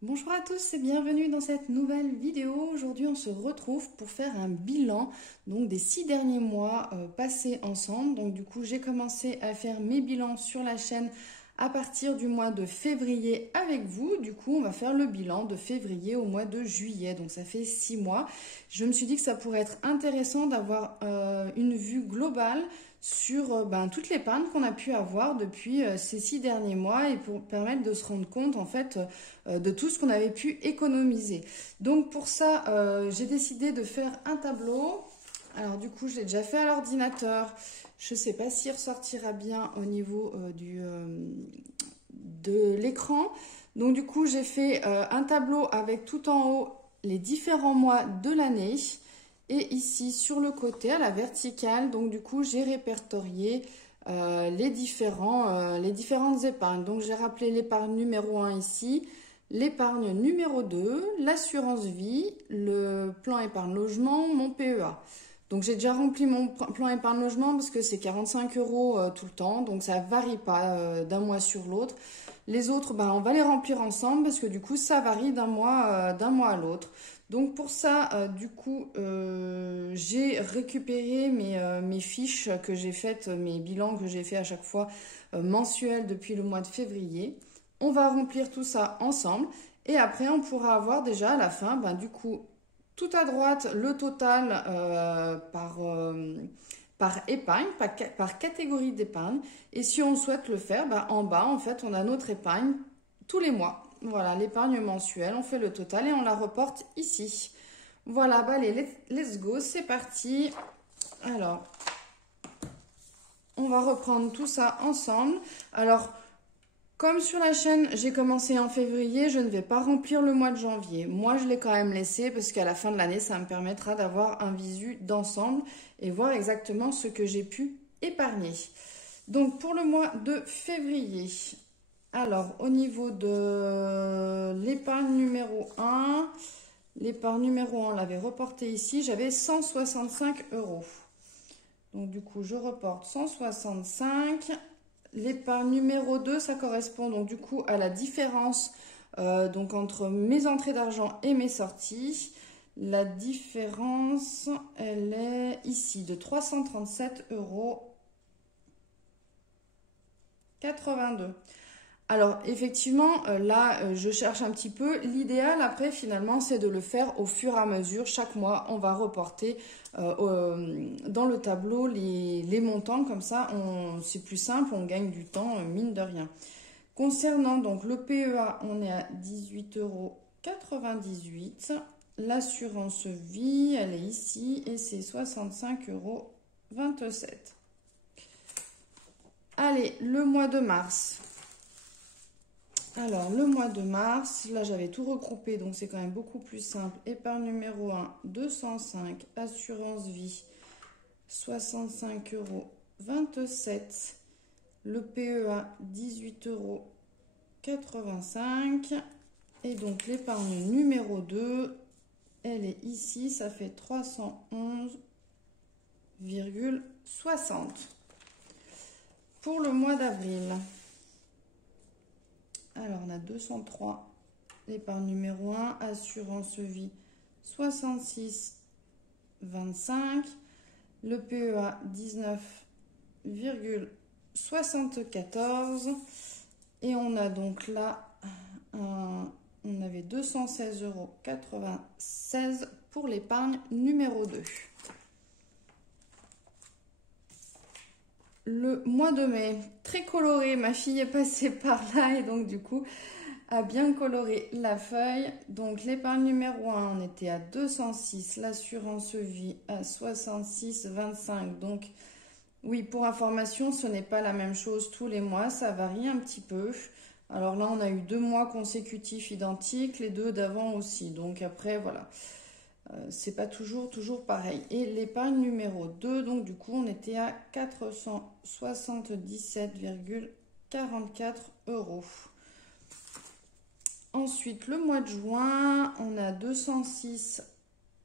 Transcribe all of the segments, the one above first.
Bonjour à tous et bienvenue dans cette nouvelle vidéo. Aujourd'hui, on se retrouve pour faire un bilan donc des 6 derniers mois passés ensemble. Donc du coup, j'ai commencé à faire mes bilans sur la chaîne à partir du mois de février avec vous. Du coup, on va faire le bilan de février au mois de juillet. Donc ça fait 6 mois. Je me suis dit que ça pourrait être intéressant d'avoir une vue globale sur toute l'épargne qu'on a pu avoir depuis ces 6 derniers mois et pour permettre de se rendre compte en fait de tout ce qu'on avait pu économiser. Donc pour ça, j'ai décidé de faire un tableau. Alors du coup, je l'ai déjà fait à l'ordinateur. Je ne sais pas s'il ressortira bien au niveau de l'écran. Donc du coup, j'ai fait un tableau avec tout en haut les différents mois de l'année. Et ici, sur le côté, à la verticale, donc du coup, j'ai répertorié les différentes épargnes. Donc j'ai rappelé l'épargne numéro 1 ici, l'épargne numéro 2, l'assurance vie, le plan épargne logement, mon PEA. Donc j'ai déjà rempli mon plan épargne logement parce que c'est 45 euros tout le temps, donc ça varie pas d'un mois sur l'autre. Les autres, on va les remplir ensemble parce que du coup ça varie d'un mois à l'autre. Donc pour ça, j'ai récupéré mes fiches que j'ai faites, mes bilans que j'ai fait à chaque fois mensuels depuis le mois de février. On va remplir tout ça ensemble et après on pourra avoir déjà à la fin, tout à droite le total par épargne, par catégorie d'épargne. Et si on souhaite le faire, en bas en fait on a notre épargne tous les mois. Voilà, l'épargne mensuelle, on fait le total et on la reporte ici. Voilà, allez, let's go, c'est parti. Alors, on va reprendre tout ça ensemble. Alors, comme sur la chaîne, j'ai commencé en février, je ne vais pas remplir le mois de janvier. Moi, je l'ai quand même laissé parce qu'à la fin de l'année, ça me permettra d'avoir un visu d'ensemble et voir exactement ce que j'ai pu épargner. Donc, pour le mois de février, alors au niveau de l'épargne numéro 1, on l'avait reporté ici, j'avais 165 euros. Donc, du coup, je reporte 165. L'épargne numéro 2, ça correspond donc du coup à la différence donc entre mes entrées d'argent et mes sorties. La différence, elle est ici de 337,82 euros. Alors effectivement, là, je cherche un petit peu. L'idéal après, finalement, c'est de le faire au fur et à mesure. Chaque mois, on va reporter dans le tableau les montants. Comme ça, c'est plus simple, on gagne du temps, mine de rien. Concernant donc le PEA, on est à 18,98 euros. L'assurance vie, elle est ici et c'est 65,27 euros. Allez, le mois de mars. Alors, le mois de mars, là j'avais tout regroupé, donc c'est quand même beaucoup plus simple. Épargne numéro 1, 205. Assurance vie, 65,27 euros. Le PEA, 18,85 euros. Et donc l'épargne numéro 2, elle est ici, ça fait 311,60. Pour le mois d'avril, alors on a 203, l'épargne numéro 1, assurance vie 66,25, le PEA 19,74 et on a donc là, on avait 216,96 euros pour l'épargne numéro 2. Le mois de mai, très coloré, ma fille est passée par là et donc du coup a bien coloré la feuille. Donc l'épargne numéro 1, on était à 206, l'assurance vie à 66,25. Donc oui, pour information, ce n'est pas la même chose tous les mois, ça varie un petit peu. Alors là, on a eu 2 mois consécutifs identiques, les 2 d'avant aussi. Donc après, voilà. C'est pas toujours pareil. Et l'épargne numéro 2, donc du coup, on était à 477,44 euros. Ensuite, le mois de juin, on a 206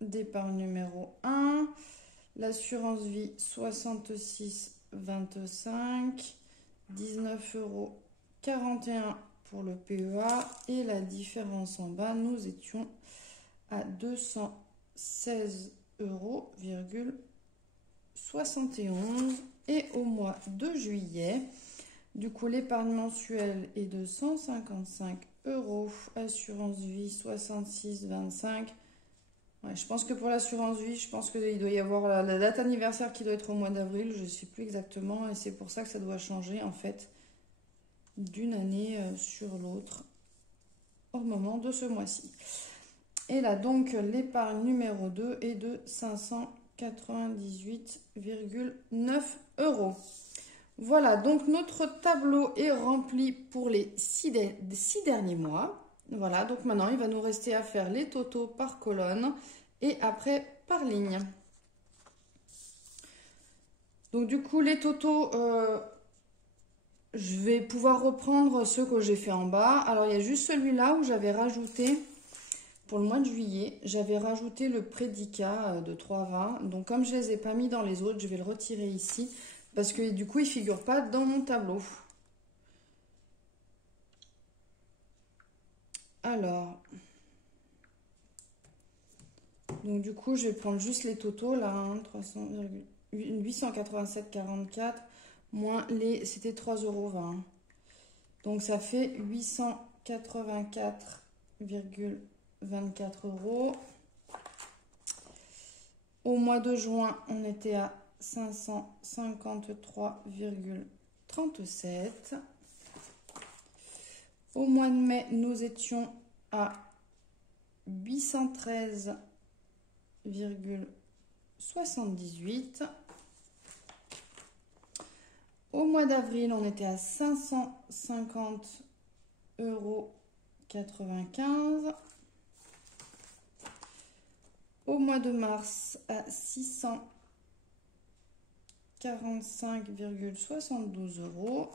d'épargne numéro 1. L'assurance vie, 66,25. 19,41 € pour le PEA. Et la différence en bas, nous étions à 216,71 €. Et au mois de juillet, du coup, l'épargne mensuelle est de 155 €. Assurance vie, 66,25 €. Ouais, je pense que pour l'assurance vie, je pense qu'il doit y avoir la date anniversaire qui doit être au mois d'avril. Je ne sais plus exactement. Et c'est pour ça que ça doit changer, en fait, d'une année sur l'autre au moment de ce mois-ci. Et là, donc, l'épargne numéro 2 est de 598,9 €. Voilà, donc notre tableau est rempli pour les 6 derniers mois. Voilà, donc maintenant, il va nous rester à faire les totaux par colonne et après par ligne. Donc du coup, les totaux, je vais pouvoir reprendre ceux que j'ai fait en bas. Alors, il y a juste celui-là où j'avais rajouté, pour le mois de juillet, j'avais rajouté le prédicat de 3,20. Donc comme je ne les ai pas mis dans les autres, je vais le retirer ici. Parce que du coup, il ne figure pas dans mon tableau. Alors, donc du coup, je vais prendre juste les totaux là, hein, 887,44 moins les, c'était 3,20 €. Donc ça fait 884,24 €. Au mois de juin, on était à 553,37 €. Au mois de mai, nous étions à 813,78 €. Au mois d'avril, on était à 550,95 €. Au mois de mars, à 645,72 €.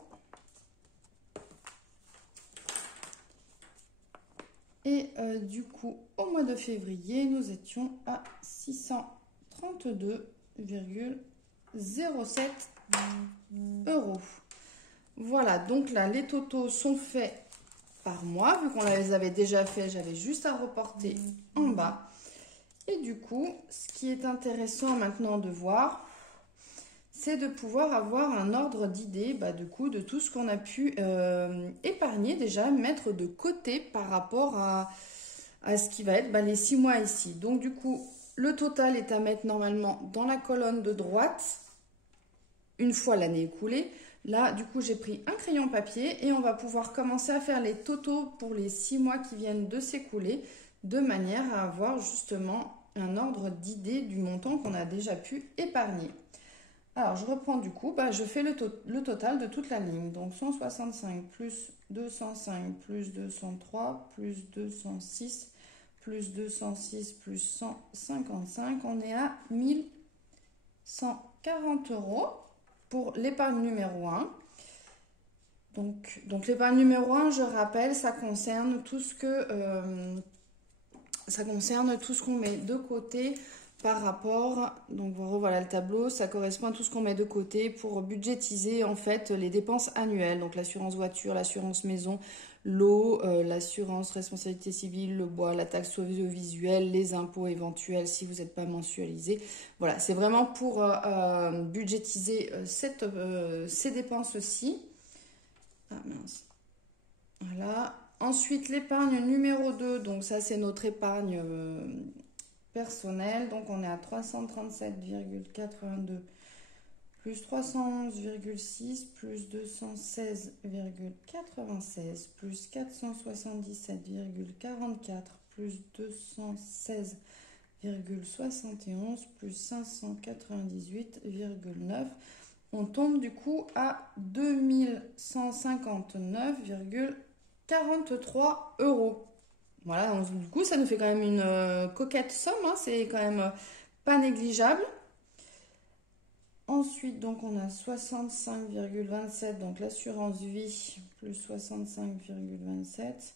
Et du coup, au mois de février, nous étions à 632,07 €. Voilà, donc là, les totaux sont faits par mois. Vu qu'on les avait déjà fait, j'avais juste à reporter en bas. Et du coup, ce qui est intéressant maintenant de voir, c'est de pouvoir avoir un ordre d'idée du coup, de tout ce qu'on a pu épargner déjà, mettre de côté par rapport à ce qui va être les 6 mois ici. Donc du coup, le total est à mettre normalement dans la colonne de droite, une fois l'année écoulée. Là, du coup, j'ai pris un crayon papier et on va pouvoir commencer à faire les totaux pour les 6 mois qui viennent de s'écouler, de manière à avoir justement un ordre d'idée du montant qu'on a déjà pu épargner. Alors, je reprends du coup, je fais le total de toute la ligne. Donc, 165 plus 205 plus 203 plus 206 plus 206 plus 155. On est à 1140 € pour l'épargne numéro 1. Donc l'épargne numéro 1, je rappelle, ça concerne tout ce qu'on met de côté par rapport, donc voilà le tableau, ça correspond à tout ce qu'on met de côté pour budgétiser en fait les dépenses annuelles, donc l'assurance voiture, l'assurance maison, l'eau, l'assurance responsabilité civile, le bois, la taxe audiovisuelle, les impôts éventuels si vous n'êtes pas mensualisé. Voilà, c'est vraiment pour budgétiser ces dépenses-ci. Ah mince. Voilà. Ensuite, l'épargne numéro 2, donc ça c'est notre épargne personnelle. Donc on est à 337,82 plus 311,6 plus 216,96 plus 477,44 plus 216,71 plus 598,9. On tombe du coup à 2159,43 €. Voilà, donc, du coup, ça nous fait quand même une coquette somme, hein, c'est quand même pas négligeable. Ensuite, donc, on a 65,27, donc l'assurance vie, plus 65,27.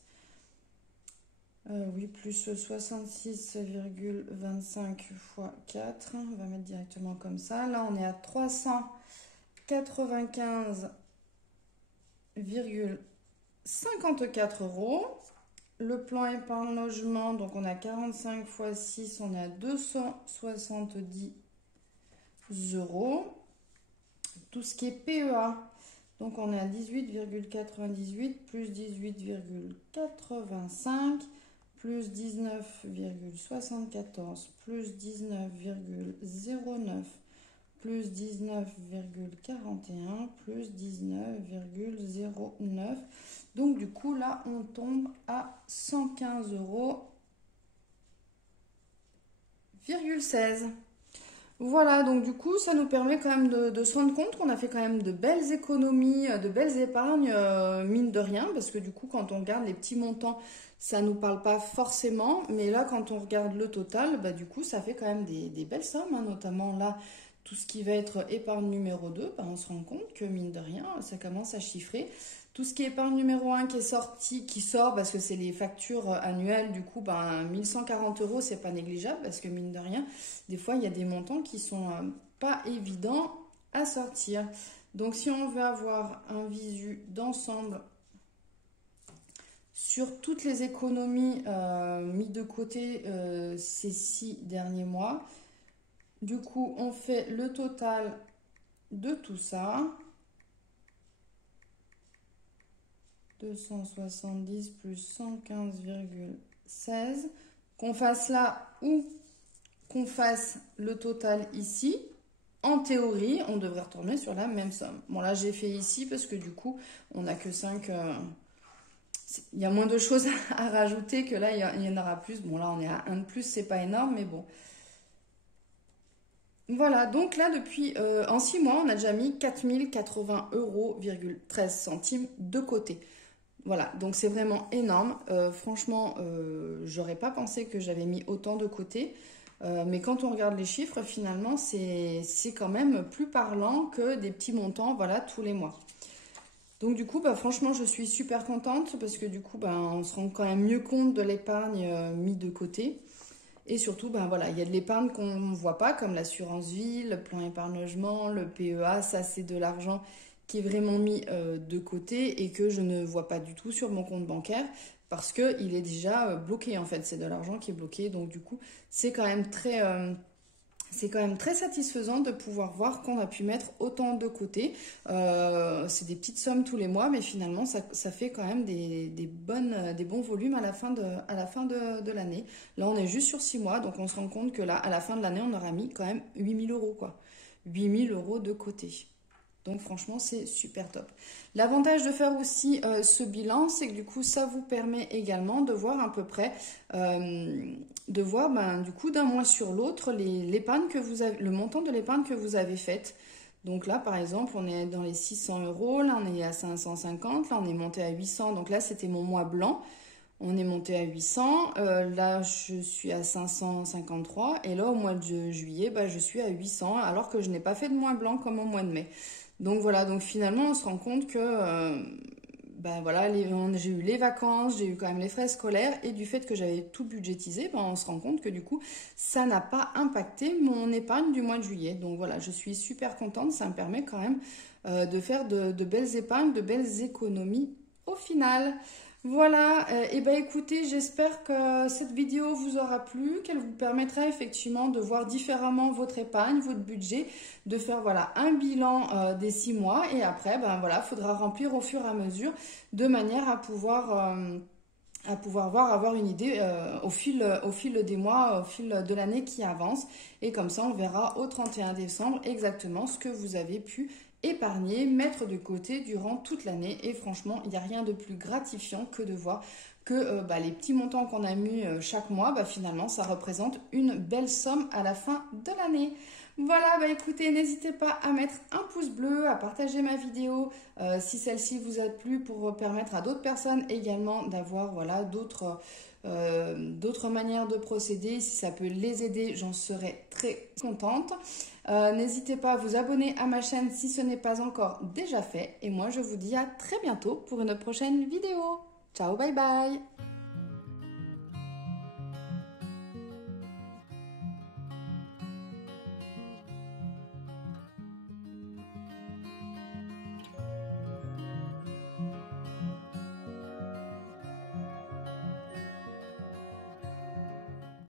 Oui, plus 66,25 fois 4. On va mettre directement comme ça. Là, on est à 395,41 54 euros. Le plan épargne logement, donc on a 45 x 6, on a 270 euros. Tout ce qui est PEA, donc on est à 18,98 plus 18,85 plus 19,74 plus 19,09 plus 19,41 plus 19,09. Donc du coup là on tombe à 115 euros. 16. Voilà, donc du coup ça nous permet quand même de se rendre compte qu'on a fait quand même de belles économies, de belles épargnes, mine de rien, parce que du coup quand on regarde les petits montants, ça nous parle pas forcément, mais là quand on regarde le total, bah, du coup ça fait quand même des belles sommes, hein, notamment là tout ce qui va être épargne numéro 2, bah, on se rend compte que mine de rien, ça commence à chiffrer. Tout ce qui est épargne numéro 1 qui est sorti, qui sort parce que c'est les factures annuelles, du coup, ben, 1140 euros, c'est pas négligeable parce que mine de rien, des fois, il y a des montants qui sont pas évidents à sortir. Donc, si on veut avoir un visu d'ensemble sur toutes les économies mises de côté ces 6 derniers mois, du coup, on fait le total de tout ça. 270 plus 115,16. Qu'on fasse là ou qu'on fasse le total ici, en théorie, on devrait retourner sur la même somme. Bon, là, j'ai fait ici parce que du coup, on n'a que 5... il y a moins de choses à rajouter que là, il y en aura plus. Bon, là, on est à 1 de plus, c'est pas énorme, mais bon. Voilà, donc là, depuis en 6 mois, on a déjà mis 4080 euros, 13 centimes de côté. Voilà, donc c'est vraiment énorme. Franchement, j'aurais pas pensé que j'avais mis autant de côté. Mais quand on regarde les chiffres, finalement, c'est quand même plus parlant que des petits montants, voilà, tous les mois. Donc du coup, bah, franchement, je suis super contente parce que du coup, bah, on se rend quand même mieux compte de l'épargne mise de côté. Et surtout, ben voilà, il y a de l'épargne qu'on ne voit pas, comme l'assurance vie, le plan épargne logement, le PEA, ça c'est de l'argent qui est vraiment mis de côté et que je ne vois pas du tout sur mon compte bancaire parce qu'il est déjà bloqué en fait, c'est de l'argent qui est bloqué. Donc du coup, c'est quand même très satisfaisant de pouvoir voir qu'on a pu mettre autant de côté. C'est des petites sommes tous les mois, mais finalement, ça fait quand même des bons volumes à la fin de l'année. Là, on est juste sur 6 mois, donc on se rend compte que là, à la fin de l'année, on aura mis quand même 8000 euros, quoi. 8000 euros de côté. Donc franchement, c'est super top. L'avantage de faire aussi ce bilan, c'est que du coup, ça vous permet également de voir à peu près, de voir du coup d'un mois sur l'autre l'épargne que vous avez, le montant de l'épargne que vous avez faite. Donc là, par exemple, on est dans les 600 euros, là on est à 550, là on est monté à 800. Donc là, c'était mon mois blanc. On est monté à 800, là je suis à 553 et là au mois de juillet, bah, je suis à 800 alors que je n'ai pas fait de mois blanc comme au mois de mai. Donc voilà, donc finalement on se rend compte que ben voilà, j'ai eu les vacances, j'ai eu quand même les frais scolaires et du fait que j'avais tout budgétisé, ben on se rend compte que du coup ça n'a pas impacté mon épargne du mois de juillet. Donc voilà, je suis super contente, ça me permet quand même de faire de belles épargnes, de belles économies au final. Voilà, et ben écoutez, j'espère que cette vidéo vous aura plu, qu'elle vous permettra effectivement de voir différemment votre épargne, votre budget, de faire voilà un bilan des 6 mois et après ben voilà, faudra remplir au fur et à mesure de manière à pouvoir avoir une idée au fil des mois, au fil de l'année qui avance. Et comme ça, on verra au 31 décembre exactement ce que vous avez pu épargner, mettre de côté durant toute l'année. Et franchement, il n'y a rien de plus gratifiant que de voir que les petits montants qu'on a mis chaque mois, finalement, ça représente une belle somme à la fin de l'année. Voilà, écoutez, n'hésitez pas à mettre un pouce bleu, à partager ma vidéo si celle-ci vous a plu pour permettre à d'autres personnes également d'avoir voilà, d'autres manières de procéder. Si ça peut les aider, j'en serais très contente. N'hésitez pas à vous abonner à ma chaîne si ce n'est pas encore déjà fait. Et moi, je vous dis à très bientôt pour une prochaine vidéo. Ciao, bye bye!